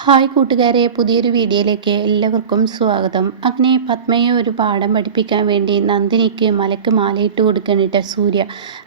Hi കൂട്ടുകാരെ, പുതിയൊരു വീഡിയോയിലേക്ക് എല്ലാവർക്കും സ്വാഗതം. അങ്ങനെ പത്മയെ ഒരു പാഠം പഠിപ്പിക്കാൻ വേണ്ടി നന്ദിനിക്ക് മലക്ക് മാലയിട്ട് കൊടുക്കണിട്ട് സൂര്യ.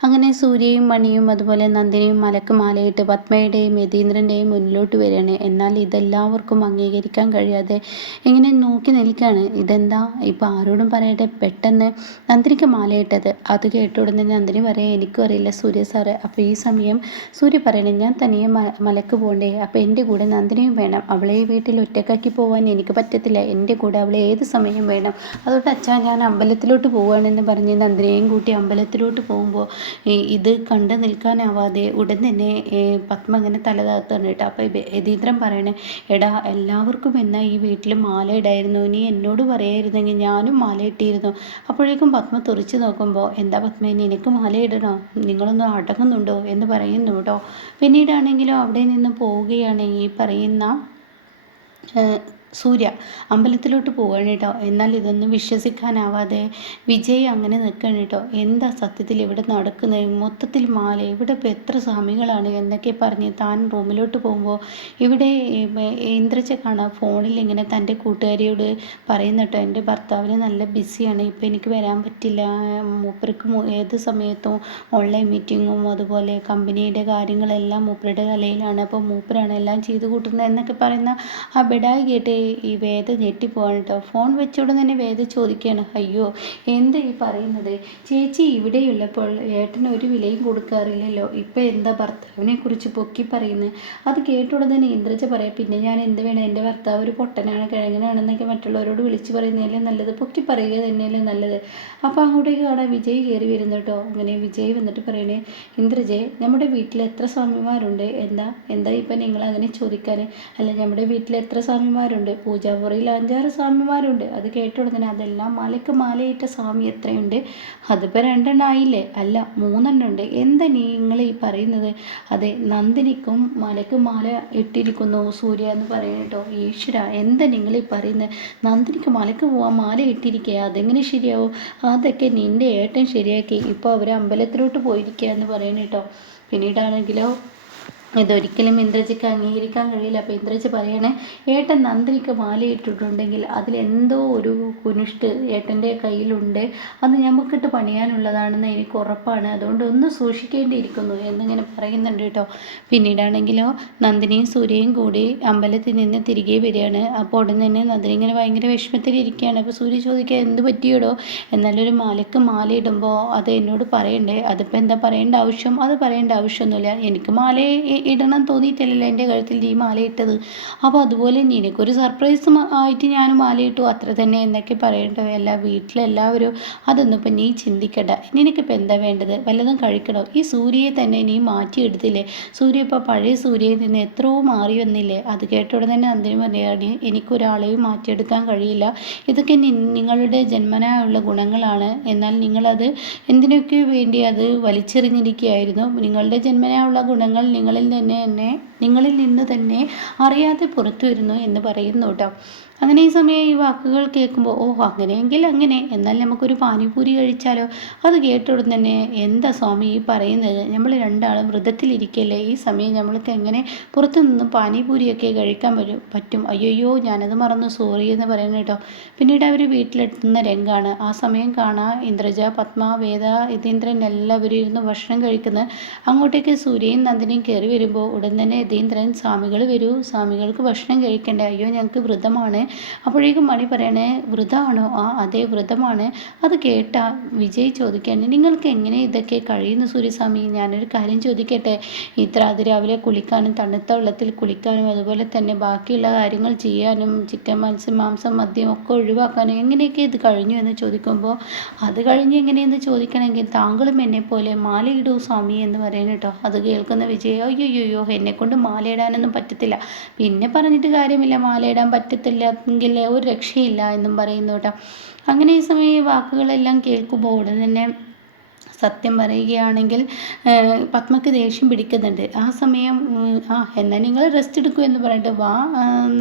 അങ്ങനെ സൂര്യയും മണിയും അതുപോലെ നന്ദിനിയും മലക്ക് മാലയിട്ട് പത്മയുടെയും യതീന്ദ്രൻ്റെയും മുന്നിലോട്ട് വരികയാണ്. എന്നാൽ ഇതെല്ലാവർക്കും അംഗീകരിക്കാൻ കഴിയാതെ ഇങ്ങനെ നോക്കി നിൽക്കുകയാണ്. ഇതെന്താ ഇപ്പം ആരോടും പറയട്ടെ, പെട്ടെന്ന് നന്ദിനിക്ക് മാലയിട്ടത് അത് കേട്ട ഉടനെ നന്ദിനി പറയാം, എനിക്കും അറിയില്ല സൂര്യ സാറ്. അപ്പോൾ ഈ സമയം സൂര്യ പറയണേ, ഞാൻ തനിയെ മലക്ക് പോകണ്ടേ, അപ്പോൾ എൻ്റെ കൂടെ നന്ദിനിയും വേണം. അവളെ വീട്ടിൽ ഒറ്റക്കാക്കി പോകാൻ എനിക്ക് പറ്റത്തില്ല, എൻ്റെ കൂടെ അവളെ ഏത് സമയം വേണം. അതുകൊണ്ട് അച്ഛാ, ഞാൻ അമ്പലത്തിലോട്ട് പോവുകയാണെന്ന് പറഞ്ഞ് നന്ദിനിയെയും കൂട്ടി അമ്പലത്തിലോട്ട് പോകുമ്പോൾ ഇത് കണ്ടു നിൽക്കാനാവാതെ ഉടൻ തന്നെ പത്മ അങ്ങനെ തല താത്താണ് കേട്ടോ. അപ്പോൾ യതീന്ദ്രൻ പറയണേ, എടാ എല്ലാവർക്കും എന്നാൽ ഈ വീട്ടിൽ മാല ഇടായിരുന്നു, നീ എന്നോട് പറയായിരുന്നെങ്കിൽ ഞാനും മാല ഇട്ടിരുന്നു. അപ്പോഴേക്കും പത്മ തുറച്ച് നോക്കുമ്പോൾ, എന്താ പത്മ നിനക്ക് മാല ഇടണോ, നിങ്ങളൊന്നും അടങ്ങുന്നുണ്ടോ എന്ന് പറയുന്നു കേട്ടോ. പിന്നീടാണെങ്കിലും അവിടെ നിന്ന് പോവുകയാണ് ഈ പറയുന്ന സൂര്യ അമ്പലത്തിലോട്ട് പോവുകയാണ് കേട്ടോ. എന്നാൽ ഇതൊന്നും വിശ്വസിക്കാനാവാതെ വിജയ് അങ്ങനെ നിൽക്കുകയാണ് കേട്ടോ. എന്താ സത്യത്തിൽ ഇവിടെ നടക്കുന്നത്, മൊത്തത്തിൽ മാല ഇവിടെ ഇപ്പോൾ എത്ര സ്വാമികളാണ് എന്നൊക്കെ പറഞ്ഞ് താൻ റൂമിലോട്ട് പോകുമ്പോൾ ഇവിടെ ഇന്ദ്രജ കാണാം ഫോണിൽ ഇങ്ങനെ തൻ്റെ കൂട്ടുകാരിയോട് പറയുന്ന കേട്ടോ, എൻ്റെ ഭർത്താവിന് നല്ല ബിസിയാണ്, ഇപ്പം എനിക്ക് വരാൻ പറ്റില്ല, മൂപ്പർക്ക് ഏത് സമയത്തും ഓൺലൈൻ മീറ്റിങ്ങും അതുപോലെ കമ്പനിയുടെ കാര്യങ്ങളെല്ലാം മൂപ്പരുടെ തലയിലാണ്, അപ്പോൾ മൂപ്പരാണ് എല്ലാം ചെയ്ത് കൂട്ടുന്നത് എന്നൊക്കെ പറയുന്ന ആ ബെഡായി കേട്ട് ഈ വേദ ഞെട്ടിപ്പോവാണ് കേട്ടോ. ഫോൺ വെച്ചോടെ തന്നെ വേദ ചോദിക്കുകയാണ്, അയ്യോ എന്താ ഈ പറയുന്നത്, ചേച്ചി ഇവിടെയുള്ളപ്പോൾ ഏട്ടന് ഒരു വിലയും കൊടുക്കാറില്ലല്ലോ, ഇപ്പം എന്താ ഭർത്താവിനെ കുറിച്ച് പൊക്കി പറയുന്നത്. അത് കേട്ടോടെ തന്നെ ഇന്ദ്രജ പറയാം, പിന്നെ ഞാൻ എന്ത് വേണം, എൻ്റെ ഭർത്താവ് ഒരു പൊട്ടനാണ് കിഴങ്ങനാണെന്നൊക്കെ മറ്റുള്ളവരോട് വിളിച്ച് പറയുന്നതല്ലേ നല്ലത്, പൊക്കി പറയുക തന്നെയല്ലേ നല്ലത്. അപ്പോൾ അങ്ങോട്ടേക്ക് കാണാൻ വിജയ് കയറി വരുന്നു കേട്ടോ. അങ്ങനെ വിജയ് വന്നിട്ട് പറയണേ, ഇന്ദ്രജയെ നമ്മുടെ വീട്ടിൽ എത്ര സ്വാമിമാരുണ്ട്, എന്താ ഇപ്പം നിങ്ങൾ അങ്ങനെ ചോദിക്കാൻ, അല്ല നമ്മുടെ വീട്ടിൽ എത്ര സ്വാമിമാരുണ്ട്, പൂജാമുറിയിൽ 5-6 സ്വാമിമാരുണ്ട്. അത് കേട്ട ഉടനെ അതെല്ലാം മലക്ക് മാലയിട്ട സ്വാമി എത്രയുണ്ട്, അതിപ്പോൾ 2 ആയില്ലേ, അല്ല 3 ഉണ്ട്, എന്താ നിങ്ങൾ ഈ പറയുന്നത്. അതെ, നന്ദിനിക്കും മലക്ക് മാല ഇട്ടിരിക്കുന്നു സൂര്യ എന്ന് പറയണം കേട്ടോ. ഈശ്വര, എന്താ നിങ്ങൾ ഈ പറയുന്നത്, നന്ദിനിക്ക് മലക്ക് പോവാൻ മാല ഇട്ടിരിക്കുക, അതെങ്ങനെ ശരിയാവും, അതൊക്കെ നിൻ്റെ ഏട്ടൻ ശരിയാക്കി, ഇപ്പോൾ അവർ അമ്പലത്തിലോട്ട് പോയിരിക്കുക എന്ന് പറയണം കേട്ടോ. പിന്നീടാണെങ്കിലോ ഇതൊരിക്കലും ഇന്ദ്രജിക്ക് അംഗീകരിക്കാൻ കഴിയില്ല. അപ്പോൾ ഇന്ദ്രജി പറയണേ, ഏട്ടൻ നന്ദിനിക്ക് മാലയിട്ടിട്ടുണ്ടെങ്കിൽ അതിലെന്തോ ഒരു കുനിഷ്ട് ഏട്ടൻ്റെ കയ്യിലുണ്ട്, അത് നമുക്കിട്ട് പണിയാനുള്ളതാണെന്ന് എനിക്ക് ഉറപ്പാണ്, അതുകൊണ്ട് ഒന്ന് സൂക്ഷിക്കേണ്ടിയിരിക്കുന്നു എന്നിങ്ങനെ പറയുന്നുണ്ട് കേട്ടോ. പിന്നീടാണെങ്കിലോ നന്ദിനിയും സൂര്യയും കൂടി അമ്പലത്തിൽ നിന്ന് തിരികെ വരികയാണ്. അപ്പോൾ ഉടൻ തന്നെ നന്ദിനി ഇങ്ങനെ ഭയങ്കര വിഷമത്തിലിരിക്കുകയാണ്. അപ്പോൾ സൂര്യ ചോദിക്കുക, എന്ത് പറ്റിയോടോ, എന്നാലൊരു മാലയ്ക്ക് മാല ഇടുമ്പോൾ അത് എന്നോട് പറയണ്ടേ, അതിപ്പോൾ എന്താ പറയേണ്ട ആവശ്യം, അത് പറയേണ്ട ആവശ്യമൊന്നുമില്ല, എനിക്ക് മാല ഇടണം തോന്നിയിട്ടല്ലല്ലോ എൻ്റെ കഴുത്തിൽ നീ മാലയിട്ടത്, അപ്പോൾ അതുപോലെ നിനക്കൊരു സർപ്രൈസ് ആയിട്ട് ഞാൻ മാലയിട്ടു, അത്ര തന്നെ എന്നൊക്കെ പറയണ്ടോ. വീട്ടിലെല്ലാവരും അതൊന്നും ഇപ്പം നീ ചിന്തിക്കണ്ട, നിനക്കിപ്പോൾ എന്താ വേണ്ടത്, വല്ലതും കഴിക്കണോ, ഈ സൂര്യയെ തന്നെ നീ മാറ്റിയെടുത്തില്ലേ, സൂര്യ ഇപ്പോൾ പഴയ സൂര്യയിൽ നിന്ന് എത്രയോ മാറി വന്നില്ലേ. അത് കേട്ടോടെ തന്നെ നന്ദിനി പറയുകയാണ്, എനിക്കൊരാളെയും മാറ്റിയെടുക്കാൻ കഴിയില്ല, ഇതൊക്കെ നിങ്ങളുടെ ജന്മനായുള്ള ഗുണങ്ങളാണ്, എന്നാൽ നിങ്ങളത് എന്തിനൊക്കെ വേണ്ടി അത് വലിച്ചെറിഞ്ഞിരിക്കുകയായിരുന്നു, നിങ്ങളുടെ ജന്മനായുള്ള ഗുണങ്ങൾ നിങ്ങളിൽ നിന്ന് തന്നെ അറിയാതെ പുറത്തു വരുന്നു എന്ന് പറയുന്നു കേട്ടോ. അങ്ങനെ ഈ സമയം ഈ വാക്കുകൾ കേൾക്കുമ്പോൾ, അങ്ങനെയെങ്കിൽ അങ്ങനെ, എന്നാൽ നമുക്കൊരു പാനിപൂരി കഴിച്ചാലോ. അത് കേട്ടോടും തന്നെ, എന്താ സ്വാമി ഈ പറയുന്നത്, നമ്മൾ രണ്ടാളും വ്രതത്തിലിരിക്കല്ലേ, ഈ സമയം നമ്മൾക്ക് എങ്ങനെ പുറത്തു നിന്നും പാനിപൂരിയൊക്കെ കഴിക്കാൻ പറ്റും, അയ്യോ ഞാനത് മറന്നു, സോറി എന്ന് പറയുന്നത് കേട്ടോ. പിന്നീട് അവർ വീട്ടിലെത്തുന്ന രംഗാണ്. ആ സമയം കാണാം ഇന്ദ്രജ, പത്മ, വേദ, യതീന്ദ്രൻ എല്ലാവരും ഇരുന്ന് ഭക്ഷണം കഴിക്കുന്നത്. അങ്ങോട്ടേക്ക് സൂര്യയും നന്ദിനിയും കയറി വരുമ്പോൾ ഉടൻ തന്നെ യതീന്ദ്രൻ, സ്വാമികൾ വരൂ, സ്വാമികൾക്ക് ഭക്ഷണം കഴിക്കണ്ടേ, അയ്യോ ഞങ്ങൾക്ക് വ്രതമാണ്. അപ്പോഴേക്കും മണി പറയണേ, വ്രതമാണോ, അതെ വ്രതമാണ്. അത് കേട്ട വിജയ് ചോദിക്കുകയാണ്, നിങ്ങൾക്ക് എങ്ങനെ ഇതൊക്കെ കഴിയുന്നു സൂര്യസ്വാമി, ഞാനൊരു കാര്യം ചോദിക്കട്ടെ, ഇത്ര അതിരാവിലെ കുളിക്കാനും തണുത്ത വെള്ളത്തിൽ കുളിക്കാനും അതുപോലെ തന്നെ ബാക്കിയുള്ള കാര്യങ്ങൾ ചെയ്യാനും ചിക്കൻ, മത്സ്യം, മാംസം, മദ്യം ഒക്കെ ഒഴിവാക്കാനും എങ്ങനെയൊക്കെ ഇത് കഴിഞ്ഞു എന്ന് ചോദിക്കുമ്പോൾ, അത് കഴിഞ്ഞ് എങ്ങനെയെന്ന് ചോദിക്കണമെങ്കിൽ താങ്കളും എന്നെ പോലെ മാലയിടൂ സ്വാമി എന്ന് പറയുന്നു കേട്ടോ. അത് കേൾക്കുന്ന വിജയ്, അയ്യോ എന്നെക്കൊണ്ട് മാലയിടാനൊന്നും പറ്റത്തില്ല, പിന്നെ പറഞ്ഞിട്ട് കാര്യമില്ല, മാലയിടാൻ പറ്റത്തില്ല എങ്കിൽ ഒരു രക്ഷയില്ല എന്നും പറയുന്നു കേട്ടോ. അങ്ങനെ ഈ സമയം ഈ വാക്കുകളെല്ലാം കേൾക്കുമ്പോൾ ഉടൻ തന്നെ സത്യം പറയുകയാണെങ്കിൽ പത്മക്ക് ദേഷ്യം പിടിക്കുന്നുണ്ട്. ആ സമയം എന്നാൽ നിങ്ങൾ റെസ്റ്റ് എടുക്കൂ എന്ന് പറഞ്ഞിട്ട് വാ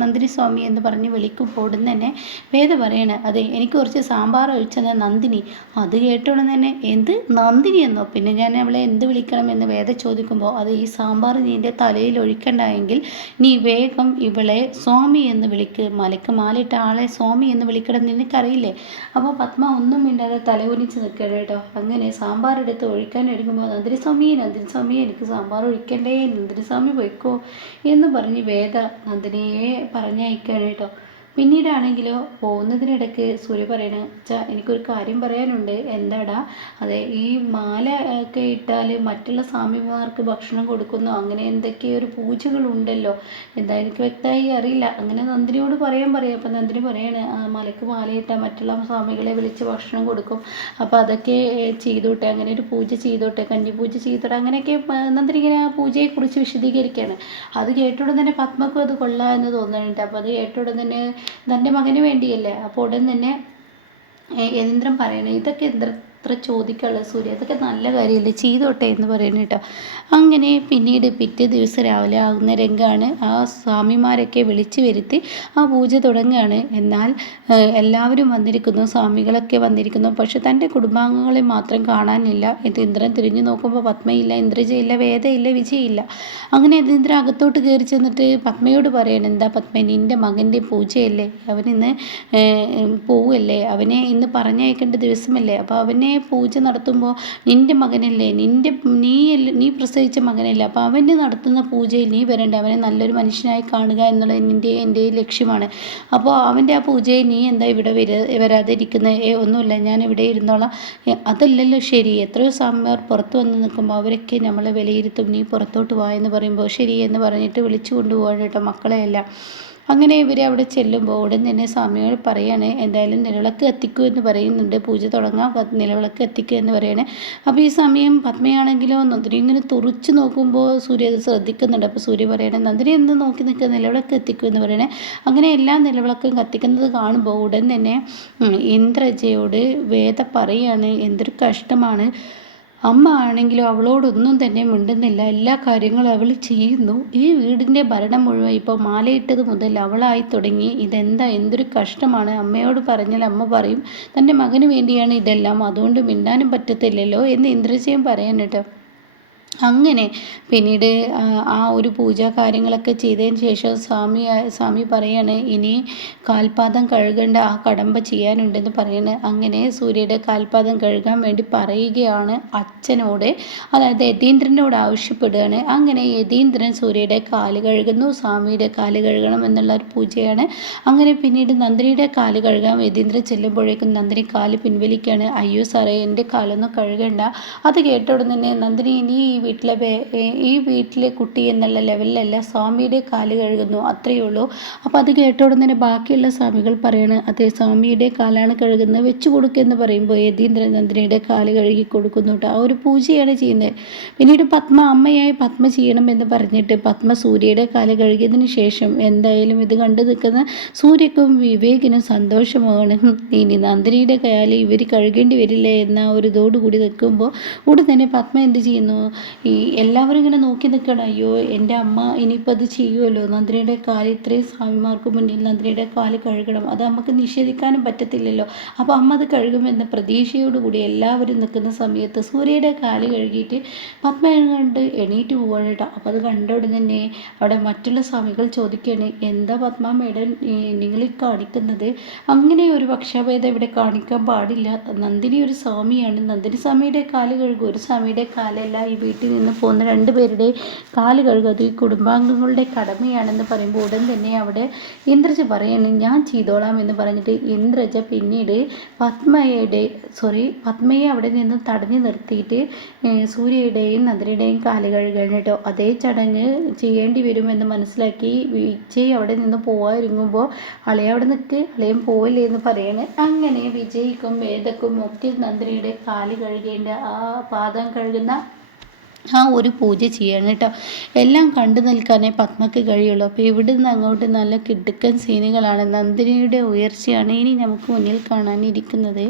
നന്ദിനി സ്വാമി എന്ന് പറഞ്ഞ് വിളിക്കും. ഉടൻ തന്നെ വേദ പറയാണ്, അതെ എനിക്ക് കുറച്ച് സാമ്പാർ ഒഴിച്ചത് നന്ദിനി. അത് കേട്ടോടെ തന്നെ എന്ത് നന്ദിനി എന്നോ, പിന്നെ ഞാൻ അവളെ എന്ത് വിളിക്കണം എന്ന് വേദ ചോദിക്കുമ്പോൾ, അത് ഈ സാമ്പാർ നിൻ്റെ തലയിൽ ഒഴിക്കണ്ടെങ്കിൽ നീ വേഗം ഇവളെ സ്വാമി എന്ന് വിളിക്ക്, മലക്ക് മാലിട്ട ആളെ സ്വാമി എന്ന് വിളിക്കണം നിനക്കറിയില്ലേ. അപ്പോൾ പത്മ ഒന്നും മിണ്ടാതെ തലകുനിച്ച് നിൽക്കണം കേട്ടോ. അങ്ങനെ സാമ്പാർ എടുത്ത് ഒഴിക്കാൻ എടുക്കുമ്പോൾ നന്ദിനി എനിക്ക് സാമ്പാർ ഒഴിക്കണ്ടേ, നന്ദിനി പോയിക്കോ എന്ന് പറഞ്ഞ് വേദ നന്ദിനിയെ പറഞ്ഞയക്കാൻ കേട്ടോ. പിന്നീടാണെങ്കിലോ പോകുന്നതിനിടയ്ക്ക് സൂര്യ പറയണ എനിക്കൊരു കാര്യം പറയാനുണ്ട്. എന്താടാ? അതെ, ഈ മാല ഒക്കെ ഇട്ടാൽ മറ്റുള്ള സ്വാമിമാർക്ക് ഭക്ഷണം കൊടുക്കുന്നു, അങ്ങനെ എന്തൊക്കെയോ ഒരു പൂജകളുണ്ടല്ലോ, എന്താ എനിക്ക് വ്യക്തമായി അറിയില്ല. അങ്ങനെ നന്ദിനിയോട് പറയാം. അപ്പം നന്ദിനി പറയാണ്, മലക്ക് മാലയിട്ടാൽ മറ്റുള്ള സ്വാമികളെ വിളിച്ച് ഭക്ഷണം കൊടുക്കും, അപ്പോൾ അതൊക്കെ ചെയ്തോട്ടെ, അങ്ങനെ ഒരു പൂജ ചെയ്തോട്ടെ, കഞ്ഞി പൂജ ചെയ്തോട്ടെ, അങ്ങനെയൊക്കെ നന്ദിനി ഇങ്ങനെ ആ പൂജയെക്കുറിച്ച് വിശദീകരിക്കുകയാണ്. അത് കേട്ടോടെ തന്നെ പത്മക്കും അത് കൊള്ളാം എന്ന് തോന്നുന്നുണ്ട്. അപ്പോൾ അത് കേട്ടോടെ തന്നെ തൻ്റെ മകന് വേണ്ടിയല്ലേ. അപ്പോൾ ഉടൻ തന്നെ യതീന്ദ്രൻ പറയണേ, ഇതൊക്കെ എത്ര ചോദിക്കാനുള്ള സൂര്യ, അതൊക്കെ നല്ല കാര്യമല്ലേ, ചെയ്തോട്ടെ എന്ന് പറയുന്നത് കേട്ടോ. അങ്ങനെ പിന്നീട് പിറ്റേ ദിവസം രാവിലെ ആകുന്ന രംഗമാണ്. ആ സ്വാമിമാരൊക്കെ വിളിച്ചു വരുത്തി ആ പൂജ തുടങ്ങുകയാണ്. എന്നാൽ എല്ലാവരും വന്നിരിക്കുന്നു, സ്വാമികളൊക്കെ വന്നിരിക്കുന്നു. പക്ഷെ തൻ്റെ കുടുംബാംഗങ്ങളെ മാത്രം കാണാനില്ല. യതീന്ദ്രൻ തിരിഞ്ഞു നോക്കുമ്പോൾ പത്മയില്ല, ഇന്ദ്രജയില്ല, വേദയില്ല, വിജയില്ല. അങ്ങനെ യതീന്ദ്രൻ അകത്തോട്ട് കയറി ചെന്നിട്ട് പത്മയോട് പറയണം, എന്താ പത്മ, നിൻ്റെ മകൻ്റെ പൂജയല്ലേ, അവനിന്ന് പോവല്ലേ, അവനെ ഇന്ന് പറഞ്ഞയക്കേണ്ട ദിവസമല്ലേ, അപ്പോൾ അവനെ പൂജ നടത്തുമ്പോൾ നിൻ്റെ മകനല്ലേ, നീ പ്രസവിച്ച മകനല്ലേ, അപ്പോൾ അവന് നടത്തുന്ന പൂജയിൽ നീ വരണ്ട, അവനെ നല്ലൊരു മനുഷ്യനായി കാണുക എന്നുള്ളത് എൻ്റെ ലക്ഷ്യമാണ്. അപ്പോൾ അവൻ്റെ ആ പൂജയിൽ നീ എന്താ ഇവിടെ വരാതിരിക്കുന്നത്? ഒന്നുമില്ല, ഞാൻ ഇവിടെ ഇരുന്നോളാം. അതല്ലല്ലോ ശരി, എത്രയോ സ്വാമിമാർ പുറത്ത് വന്ന് നിൽക്കുമ്പോൾ അവരൊക്കെ നമ്മളെ വിലയിരുത്തും, നീ പുറത്തോട്ട് വാ എന്ന് പറയുമ്പോൾ ശരി എന്ന് പറഞ്ഞിട്ട് വിളിച്ചു കൊണ്ടുപോകാൻ കേട്ടോ മക്കളെയെല്ലാം. അങ്ങനെ ഇവർ അവിടെ ചെല്ലുമ്പോൾ ഉടൻ തന്നെ സ്വാമികൾ പറയാണ്, എന്തായാലും നിലവിളക്ക് കത്തിക്കൂ എന്ന് പറയുന്നുണ്ട്, പൂജ തുടങ്ങാം, നിലവിളക്ക് കത്തിക്കുക എന്ന് പറയണേ. അപ്പോൾ ഈ സമയം പത്മയാണെങ്കിലോ നന്ദിനി ഇങ്ങനെ തുറച്ചു നോക്കുമ്പോൾ സൂര്യ അത് ശ്രദ്ധിക്കുന്നുണ്ട്. അപ്പോൾ സൂര്യ പറയണേ, നന്ദിനി എന്ന് നോക്കി നിൽക്കുക, നിലവിളക്ക് കത്തിക്കൂ എന്ന് പറയണേ. അങ്ങനെ എല്ലാ നിലവിളക്കും കത്തിക്കുന്നത് കാണുമ്പോൾ ഉടൻ തന്നെ ഇന്ദ്രജയോട് വേദ പറയാണ്, എന്തൊരു കഷ്ടമാണ്, അമ്മ ആണെങ്കിലും അവളോടൊന്നും തന്നെ മിണ്ടുന്നില്ല, എല്ലാ കാര്യങ്ങളും അവൾ ചെയ്യുന്നു. ഈ വീടിൻ്റെ ഭരണം മുഴുവൻ ഇപ്പോൾ മാലയിട്ടത് മുതൽ അവളായി തുടങ്ങി. എന്തൊരു കഷ്ടമാണ്. അമ്മയോട് പറഞ്ഞാൽ അമ്മ പറയും തൻ്റെ മകന് വേണ്ടിയാണ് ഇതെല്ലാം, അതുകൊണ്ട് മിണ്ടാനും പറ്റത്തില്ലല്ലോ എന്ന് ഇന്ദ്രജയും പറയാൻ കേട്ടോ. അങ്ങനെ പിന്നീട് ആ ഒരു പൂജാ കാര്യങ്ങളൊക്കെ ചെയ്തതിന് ശേഷം സ്വാമി പറയാണ്, ഇനി കാൽപാദം കഴുകേണ്ട ആ കടമ്പ ചെയ്യാനുണ്ടെന്ന് പറയുന്നത്. അങ്ങനെ സൂര്യയുടെ കാൽപാദം കഴുകാൻ വേണ്ടി പറയുകയാണ് അച്ഛനോട്, അതായത് യതീന്ദ്രനോട് ആവശ്യപ്പെടുകയാണ്. അങ്ങനെ യതീന്ദ്രൻ സൂര്യയുടെ കാല് കഴുകുന്നു, സ്വാമിയുടെ കാല് കഴുകണം എന്നുള്ള ഒരു പൂജയാണ്. അങ്ങനെ പിന്നീട് നന്ദിനിയുടെ കാല് കഴുകാൻ യതീന്ദ്രൻ ചെല്ലുമ്പോഴേക്കും നന്ദിനി കാല് പിൻവലിക്കുകയാണ്. അയ്യോ സാറേ, എൻ്റെ കാലൊന്നും കഴുകണ്ട. അത് കേട്ട ഉടൻ തന്നെ നന്ദിനി, നീ ഈ വീട്ടിലെ കുട്ടി എന്നുള്ള ലെവലിലല്ല, സ്വാമിയുടെ കാല് കഴുകുന്നു, അത്രയേ ഉള്ളൂ. അപ്പോൾ അത് കേട്ടോടെ തന്നെ ബാക്കിയുള്ള സ്വാമികൾ പറയാണ്, അതെ സ്വാമിയുടെ കാലാണ് കഴുകുന്നത്, വെച്ചു കൊടുക്കുമെന്ന് പറയുമ്പോൾ യതീന്ദ്രൻ നന്ദിനിയുടെ കാല് കഴുകി കൊടുക്കുന്നു കേട്ടോ. ആ ഒരു പൂജയാണ് ചെയ്യുന്നത്. പിന്നീട് അമ്മയായി പത്മ ചെയ്യണമെന്ന് പറഞ്ഞിട്ട് പത്മ സൂര്യയുടെ കാല് കഴുകിയതിന് ശേഷം എന്തായാലും ഇത് കണ്ടു നിൽക്കുന്ന സൂര്യക്കും വിവേകിനും സന്തോഷമാണ്. ഇനി നന്ദിനിയുടെ കാല് ഇവർ കഴുകേണ്ടി വരില്ലേ എന്ന ഒരു ഇതോടുകൂടി നിൽക്കുമ്പോൾ ഉടൻ തന്നെ പത്മ എന്ത് ചെയ്യുന്നു, ഈ എല്ലാവരും ഇങ്ങനെ നോക്കി നിൽക്കണം, അയ്യോ എൻ്റെ അമ്മ ഇനിയിപ്പോൾ അത് ചെയ്യുമല്ലോ, നന്ദിനിയുടെ കാല് ഇത്രയും സ്വാമിമാർക്ക് മുന്നിൽ നന്ദിനിയുടെ കാല് കഴുകണം, അത് നമുക്ക് നിഷേധിക്കാനും പറ്റത്തില്ലല്ലോ. അപ്പോൾ അമ്മ അത് കഴുകുമെന്ന പ്രതീക്ഷയോടുകൂടി എല്ലാവരും നിൽക്കുന്ന സമയത്ത് സൂര്യയുടെ കാല് കഴുകിയിട്ട് പത്മ കണ്ട് എണീറ്റ് പോവാണ് കേട്ടോ. അപ്പോൾ അത് കണ്ട ഉടനെ തന്നെ അവിടെ മറ്റുള്ള സ്വാമികൾ ചോദിക്കുകയാണ്, എന്താ പത്മ മേഡം നിങ്ങൾ കാണിക്കുന്നത്? അങ്ങനെ ഒരു പക്ഷഭേദം ഇവിടെ കാണിക്കാൻ പാടില്ല. നന്ദിനി ഒരു സ്വാമിയാണ്, നന്ദിനി സ്വാമിയുടെ കാല് കഴുകും, ഒരു സ്വാമിയുടെ കാലല്ല ഈ വീട്ടിൽ നിന്ന് പോകുന്ന രണ്ടുപേരുടെ കാല് കഴുകുക, അത് ഈ കുടുംബാംഗങ്ങളുടെ കടമയാണെന്ന് പറയുമ്പോൾ ഉടൻ തന്നെ അവിടെ ഇന്ദ്രജ പറയുന്നു, ഞാൻ ചെയ്തോളാം എന്ന് പറഞ്ഞിട്ട് ഇന്ദ്രജ പിന്നീട് പത്മയെ അവിടെ നിന്ന് തടഞ്ഞു നിർത്തിയിട്ട് സൂര്യയുടെയും നന്ദിനിയുടെയും കാല് കഴുകാൻ കേട്ടോ. അതേ ചടങ്ങ് ചെയ്യേണ്ടി വരുമെന്ന് മനസ്സിലാക്കി വിജയ് അവിടെ നിന്ന് പോകാതിരുങ്ങുമ്പോൾ അളയ അവിടെ നിൽക്ക്, അളയം പോയില്ലേ എന്ന് പറയാണ്. അങ്ങനെ വിജയ്ക്കും വേദക്കും ഒക്കെ നന്ദിനിയുടെ കാല് കഴുകേണ്ട ആ പാദം കഴുകുന്ന ആ ഒരു പൂജ ചെയ്യണം കേട്ടോ. എല്ലാം കണ്ടു നിൽക്കാനേ പത്മക്ക് കഴിയുള്ളൂ. അപ്പോൾ ഇവിടെ നിന്ന് അങ്ങോട്ട് നല്ല കിടുക്കൻ സീനുകളാണ്. നന്ദിനിയുടെ ഉയർച്ചയാണ് ഇനി നമുക്ക് മുന്നിൽ കാണാനിരിക്കുന്നത്.